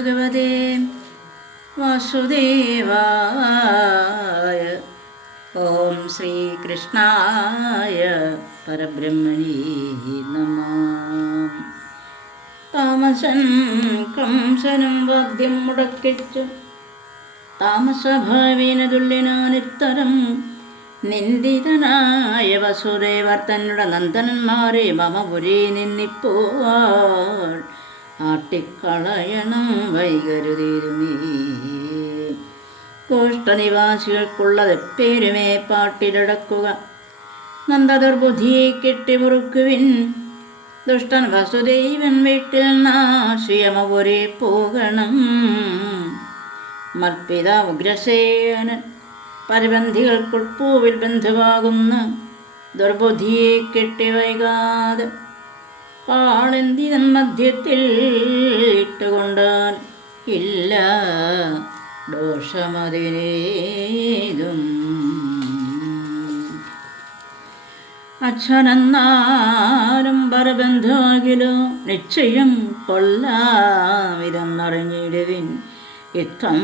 ഭഗവതേ വാസുദേവായ. ഓം ശ്രീകൃഷ്ണായ പരബ്രഹ്മണേ നമഃ. താമസൻ കംസനും വാദ്യം മുടക്കിച്ചു താമസഭാവേന തുല്യനാനിത്തരം നിന്ദിതനായ വസുദേവർ തന്നുടെ നന്ദനന്മാരെ മമപുരി നിന്നിപ്പോൾ ആട്ടിക്കളയണം വൈകരുതീരുമേ. കോഷ്ടനിവാസികൾക്കുള്ളതെപ്പേരുമേ പാട്ടിലടക്കുക. നന്ദദുർബുദ്ധിയെ കെട്ടിമുറുക്കുവിൻ. ദുഷ്ടൻ വസുദേവൻ വീട്ടിൽ നാശിയമപുരി പോകണം. മൽപിത ഉഗ്രസേനൻ പരിബന്ധികൾക്കുൾപ്പൂവിൽ ബന്ധുവാകുന്ന ദുർബുദ്ധിയെ കെട്ടി വൈകാതെ കാളന്തിതൻ മധ്യത്തിൽ ഇട്ടുകൊണ്ടാൽ ഇല്ല ദോഷമതിനേതും. അച്ഛനെന്നാലും പരബന്ധമാകിലോ നിശ്ചയം കൊല്ലാമിതെന്നറിഞ്ഞിടുവിൻ. യുദ്ധം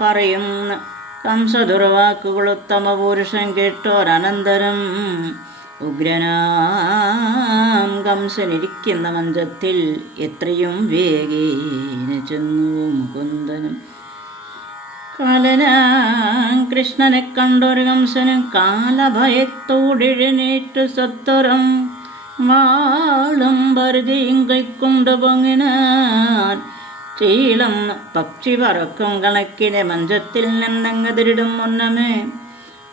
പറയുന്ന കംസദുർവാക്കുകൾ ഉത്തമ പുരുഷൻ കേട്ടോരനന്തരം ഉഗ്രനാം കംസനിരിക്കുന്ന മഞ്ചത്തിൽ എത്രയും വേഗേന ചെന്നു മുകുന്ദനും. കാലനാം കൃഷ്ണനെ കണ്ടൊരു കംസനും കാലഭയത്തോടിഴനേറ്റു സത്വരം വാളും പരിധിയും കൈക്കൊണ്ടു പൊങ്ങിനാൻ. ചീളം പക്ഷി പറക്കും കണക്കിനെ മഞ്ചത്തിൽ നിന്നങ്ങതിരിടും മുന്നമേ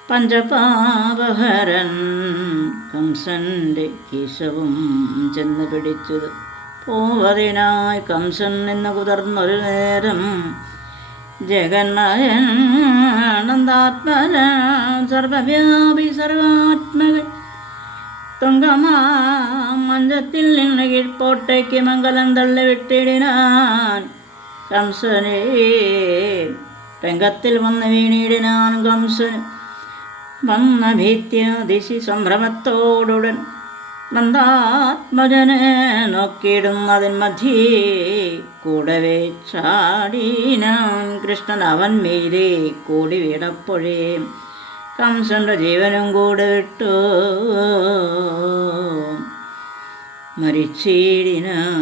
പഞ്ചപാപഹരൻ കംസന്റെ കേശവും ചെന്ന് പിടിച്ചത് പോവതിനായി കംസൻ നിന്ന് കുതിർന്നൊരു നേരം ജഗന്മയൻ ആനന്ദാത്മന സർവവ്യാപി സർവാത്മകൻ തുങ്കമാ മഞ്ചത്തിൽ നിന്ന് കീഴ്പോട്ടേക്ക് മംഗലം തള്ളിവിട്ടിടിനാൻ. കംസനെ രംഗത്തിൽ വന്ന് വീണിടിനാൻ. കംസന് വന്ന ഭീത്യാദിശി സംഭ്രമത്തോടുടൻ നന്ദാത്മജനെ നോക്കിയിടുന്നതിൻ മധ്യേ കൂടവേ ചാടിനാൻ കൃഷ്ണൻ. അവൻ മീരെ കൂടി വീണപ്പോഴേ കംസന്റെ ജീവനും കൂടെ വിട്ടു മരിച്ചിടിനാൻ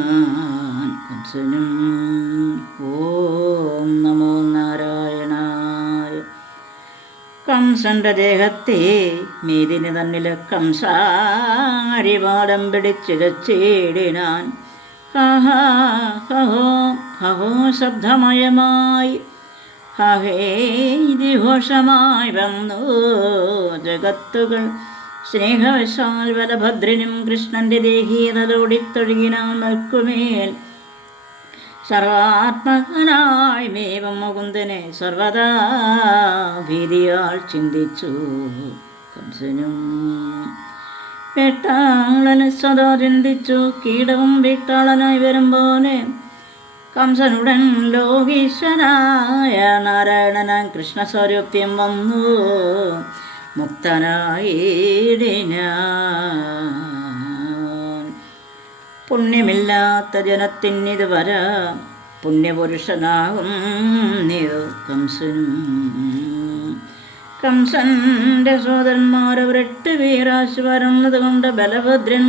കംസനും. ഓം നമോ നാരായണായ. കംസന്റെ ദേഹത്തെ മേദിന് തന്നില് കംസാരിപാദം പിടിച്ചിരച്ചിടിനാൻ. ഹഹോ ഹഹോ ഹഹോ ശബ്ദമയമായി ഹഹേതിഘോഷമായി വന്നു ജഗത്തുകൾ. സ്നേഹവശാൽ ബലഭദ്രനും കൃഷ്ണന്റെ ദേഹീയതലോടിത്തൊഴുകിനാൻ മൽക്കുമേൽ. സർവാത്മകനായി മേവം മുകുന്ദനെ സർവദാ ഭീതിയാൽ ചിന്തിച്ചു കംസനും. വേട്ടാളന് സദാ ചിന്തിച്ചു കീടവും വേട്ടാളനായി വരും പോലെ കംസനുടൻ ലോകീശ്വരായ നാരായണനാം കൃഷ്ണസ്വരൂപ്യം വന്നു മുക്തനായിടിനാൻ. പുണ്യമില്ലാത്ത ജനത്തിനിത് വര പുണ്യപുരുഷനാകും നീയോ കംസനും. കംസന്റെ സോദരന്മാരവരെട്ട് പേരാശി വരുന്നത് കൊണ്ട് ബലഭദ്രൻ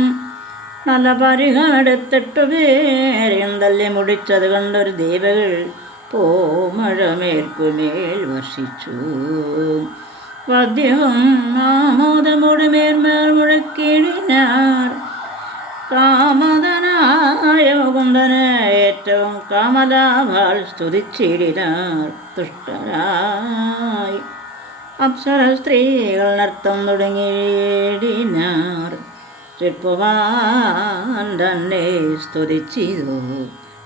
നല്ല പരിഹാരത്തെട്ടു പേരെയും തല്ലി മുടിച്ചത് കണ്ടൊരു ദേവകൾ പൂമഴമേൽക്കുമേൽ വർഷിച്ചു. വാദ്യവും ആമോദമോട് മേൽമേൽ മുഴക്കിടിനാർ. കാമതനായ മുകുന്ദനെ ഏറ്റവും കാമലാഭാൾ സ്തുതിച്ചിടിനാർ. തുഷ്ടരായി അപ്സര സ്ത്രീകൾ നൃത്തം തുടങ്ങിയിടിനാർ. ചിപ്പുവാൻ തന്നെ സ്തുതിച്ചിതോ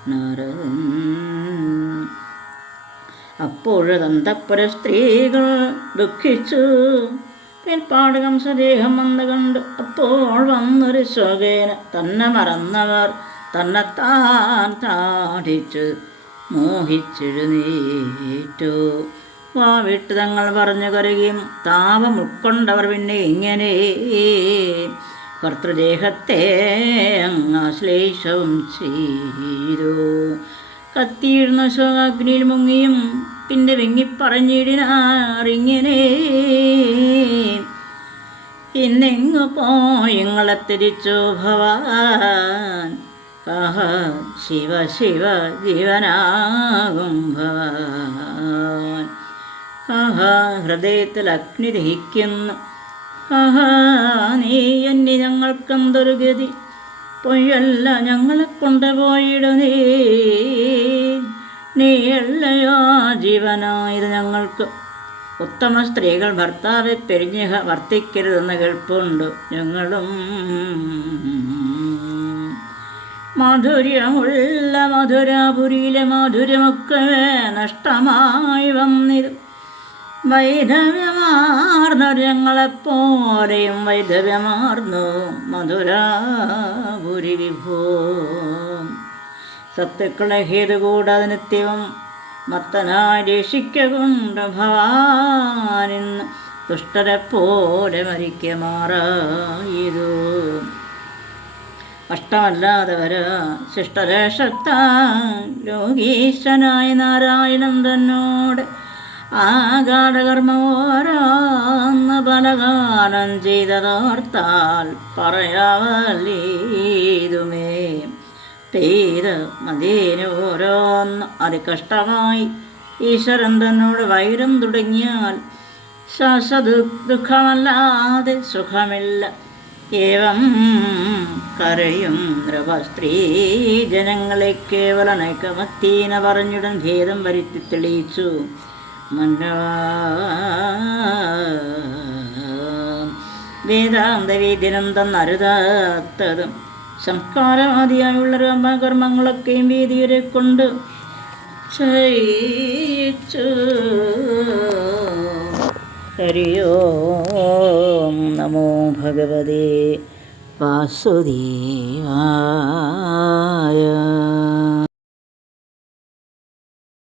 നാരദൻ. അപ്പോഴതന്തപ്പുര സ്ത്രീകൾ ദുഃഖിച്ചു. പിൽപ്പാട് കംസദേഹം വന്നു കണ്ടു. അപ്പോൾ വന്നൊരു ശോകേന തന്നെ മറന്നവർ തന്നെത്താൻ താടിച്ചു മോഹിച്ചെഴുന്നേറ്റു. വാവിട്ട് തങ്ങൾ പറഞ്ഞു കരുകയും താപം ഉൾക്കൊണ്ടവർ പിന്നെ ഇങ്ങനെ കർത്തൃദേഹത്തെ ആശ്ലേഷവും ചെയ്തു. കത്തിയിടുന്ന ശോകാഗ്നിയിൽ മുങ്ങിയും പിന്നെ വെങ്ങിപ്പറഞ്ഞിടിനാറിങ്ങനെ, ഇന്നെങ്ങു പോയിങ്ങളെ തിരിച്ചു ഭവാൻ, ആഹാ ശിവ ശിവ ജീവനാകും ഭവാൻ. ആഹാ ഹൃദയത്തിൽ അഗ്നി ദഹിക്കുന്നു, ആഹാ നീ എന്നി ഞങ്ങൾക്കെന്തൊരു ഗതി, പൊയ്യല്ല ഞങ്ങളെ കൊണ്ടുപോയിടുന്നേ, നീയല്ലയോ ജീവനായത് ഞങ്ങൾക്ക്. ഉത്തമ സ്ത്രീകൾ ഭർത്താവെ പെരിഞ്ഞ് വർത്തിക്കരുതെന്ന് കേൾപ്പുണ്ട് ഞങ്ങളും. മാധുര്യമുള്ള മധുരാപുരിയിലെ മാധുര്യമൊക്കെ നഷ്ടമായി വന്നിരും, വൈധവ്യമാർന്നൊരു ഞങ്ങളെപ്പോലെയും വൈധവ്യമാർന്നു മധുരാപുരി വിഭോ. സത്തുക്കളെ ഹേതു കൂടാതെ നിത്യവും മത്തനായി രക്ഷിക്കൊണ്ട് ഭവാനിന്ന് ദുഷ്ടരെ പോലെ മരിക്കമാറായതു. കഷ്ടമല്ലാതെ വരാ ശിഷ്ടരേഷത്താൻ യോഗീശനായ നാരായണൻ തന്നോട് ആഘാതകർമ്മോരോന്ന് പലകാലം ചെയ്തതോർത്താൽ പറയാവല്ലേതുമേ. പെയ്ത് മതീന് ഓരോന്ന് അതികഷ്ടമായി ഈശ്വരൻ തന്നോട് വൈരം തുടങ്ങിയാൽ ശാശ്വത ദുഃഖമല്ലാതെ സുഖമില്ല. ഏവം കരയും നൃപസ്ത്രീ ജനങ്ങളെ കേവല നൈകമത്തീന പറഞ്ഞുടൻ ഭേദം വരുത്തി തെളിയിച്ചു മന്നവാ. വേദാന്തവേദ്യനം തന്നരുതാത്തതും സംസ്കാരവാദിയായുള്ള കർമ്മങ്ങളൊക്കെയും വേദിയരെ കൊണ്ട് ചെയ്യിച്ചു. ഹരി ഓം നമോ ഭഗവതേ വാസുദേവായ.